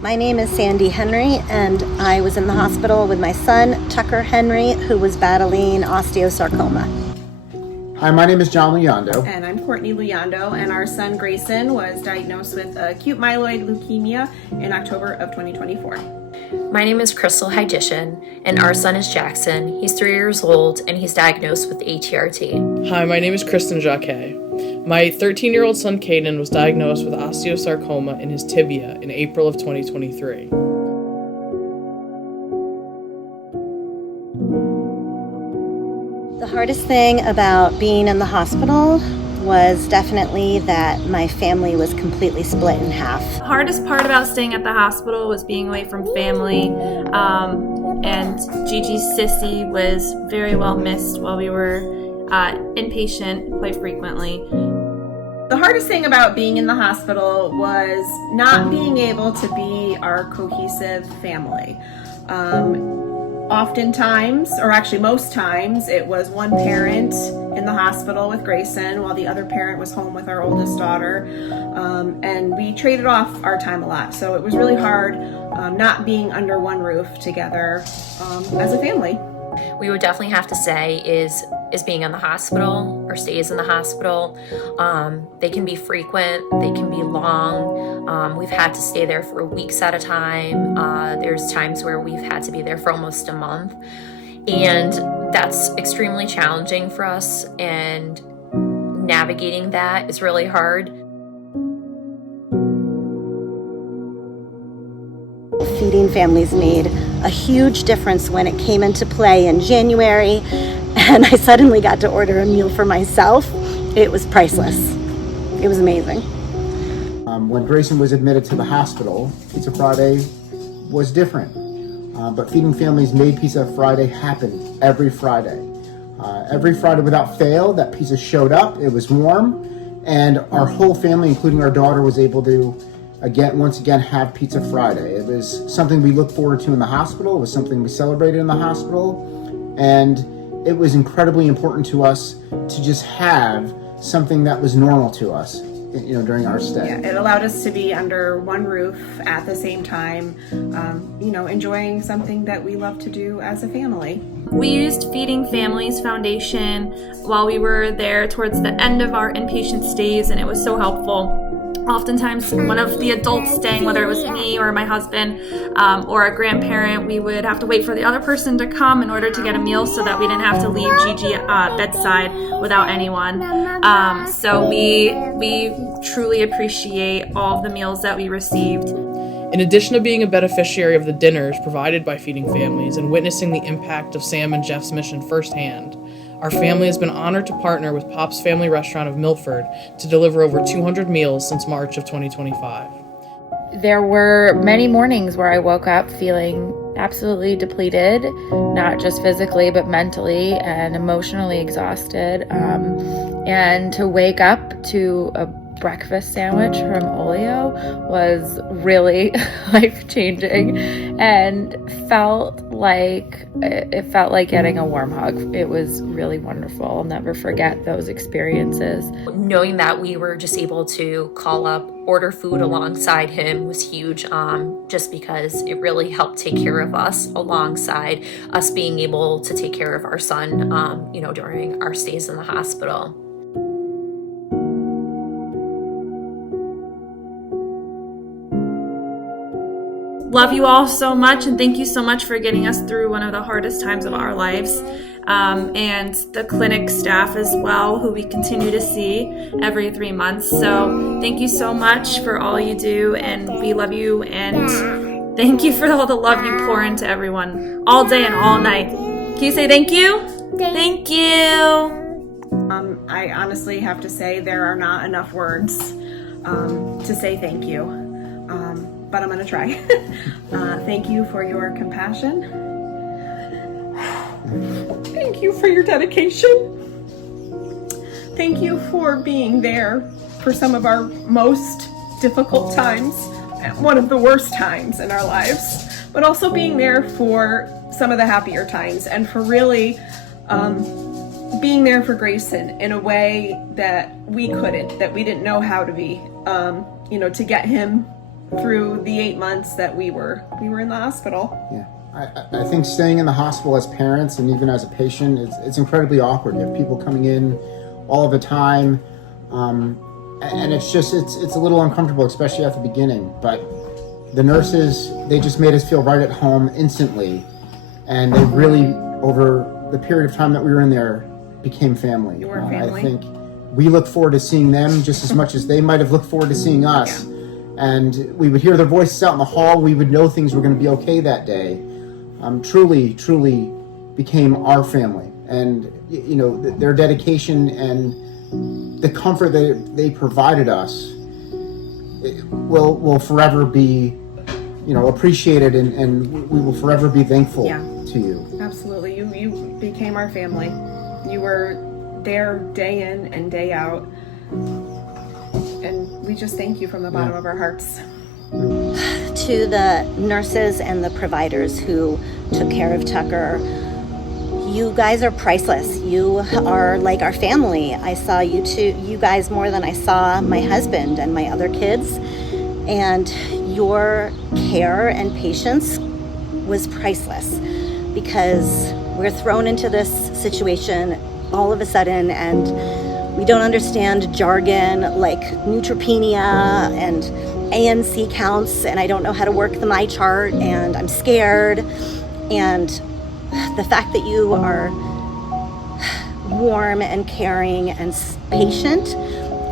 My name is Sandy Henry, and I was in the hospital with my son, Tucker Henry, who was battling osteosarcoma. Hi, my name is John Leondo. And I'm Courtney Leondo, and our son Grayson was diagnosed with acute myeloid leukemia in October of 2024. My name is Crystal Hydician, and our son is Jackson. He's 3 years old, and he's diagnosed with ATRT. Hi, my name is Kristen Jacquet. My 13-year-old son Caden was diagnosed with osteosarcoma in his tibia in April of 2023. The hardest thing about being in the hospital was definitely that my family was completely split in half. The hardest part about staying at the hospital was being away from family, and Gigi's sissy was very well missed while we were inpatient quite frequently. The hardest thing about being in the hospital was not being able to be our cohesive family. Oftentimes, or actually most times, it was one parent in the hospital with Grayson while the other parent was home with our oldest daughter. And we traded off our time a lot. So it was really hard not being under one roof together as a family. We would definitely have to say is being in the hospital or stays in the hospital. They can be frequent, they can be long. We've had to stay there for weeks at a time. There's times where we've had to be there for almost a month. And that's extremely challenging for us, and navigating that is really hard. Feeding families made a huge difference when it came into play in January, and I suddenly got to order a meal for myself. It was priceless. It was amazing. When Grayson was admitted to the hospital, Pizza Friday was different. But Feeding Families made Pizza Friday happen every Friday. Every Friday without fail, that pizza showed up, it was warm, and our whole family, including our daughter, was able to once again have Pizza Friday. It was something we looked forward to in the hospital. It was something we celebrated in the hospital, and it was incredibly important to us to just have something that was normal to us, during our stay. Yeah, it allowed us to be under one roof at the same time, enjoying something that we love to do as a family. We used Feeding Families Foundation while we were there towards the end of our inpatient stays, and it was so helpful. Oftentimes, one of the adults staying, whether it was me or my husband or a grandparent, we would have to wait for the other person to come in order to get a meal so that we didn't have to leave Gigi bedside without anyone. So we truly appreciate all of the meals that we received. In addition to being a beneficiary of the dinners provided by Feeding Families and witnessing the impact of Sam and Jeff's mission firsthand, our family has been honored to partner with Pop's Family Restaurant of Milford to deliver over 200 meals since March of 2025. There were many mornings where I woke up feeling absolutely depleted, not just physically, but mentally and emotionally exhausted. And to wake up to a breakfast sandwich from Olio was really life-changing, and it felt like getting a warm hug. It was really wonderful. I'll never forget those experiences. Knowing that we were just able to call up, order food alongside him was huge, just because it really helped take care of us alongside us being able to take care of our son, during our stays in the hospital. Love you all so much, and thank you so much for getting us through one of the hardest times of our lives. And the clinic staff as well, who we continue to see every 3 months. So thank you so much for all you do, and we love you, and thank you for all the love you pour into everyone all day and all night. Can you say thank you? Thank you. I honestly have to say there are not enough words to say thank you. But I'm going to try. Thank you for your compassion. Thank you for your dedication. Thank you for being there for some of our most difficult times, one of the worst times in our lives, but also being there for some of the happier times, and for really being there for Grayson in a way that we couldn't, that we didn't know how to be, to get him through the 8 months that we were in the hospital. Yeah. I think staying in the hospital as parents and even as a patient, it's incredibly awkward. You have people coming in all of the time, and it's a little uncomfortable, especially at the beginning. But the nurses, they just made us feel right at home instantly, and they really, over the period of time that we were in there, became family. You were family. I think we look forward to seeing them just as much as they might have looked forward to seeing us. Yeah. And we would hear their voices out in the hall. We would know things were going to be okay that day. Truly became our family. And, you know, their dedication and the comfort that they provided us will forever be, you know, appreciated, and we will forever be thankful to you. Absolutely. You became our family. You were there day in and day out. And we just thank you from the bottom of our hearts. To the nurses and the providers who took care of Tucker, you guys are priceless. You are like our family. I saw you guys more than I saw my husband and my other kids. And your care and patience was priceless, because we're thrown into this situation all of a sudden, and we don't understand jargon like neutropenia and ANC counts, and I don't know how to work the my chart, and I'm scared. And the fact that you are warm and caring and patient,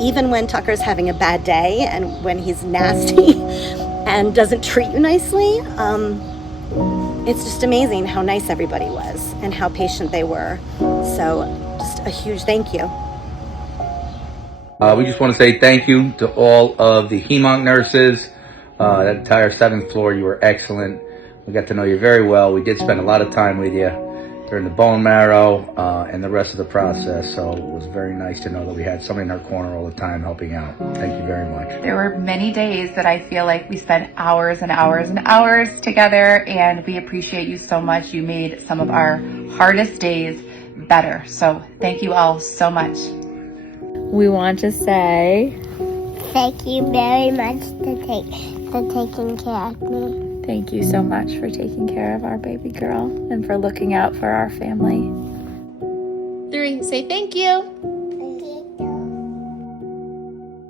even when Tucker's having a bad day and when he's nasty and doesn't treat you nicely, it's just amazing how nice everybody was and how patient they were. So just a huge thank you. We just want to say thank you to all of the HEMONC nurses, that entire 7th floor. You were excellent. We got to know you very well. We did spend a lot of time with you during the bone marrow and the rest of the process, so it was very nice to know that we had somebody in our corner all the time helping out. Thank you very much. There were many days that I feel like we spent hours and hours and hours together, and we appreciate you so much. You made some of our hardest days better, so thank you all so much. We want to say thank you very much for taking care of me. thank you so much for taking care of our baby girl and for looking out for our family. 3, say thank you.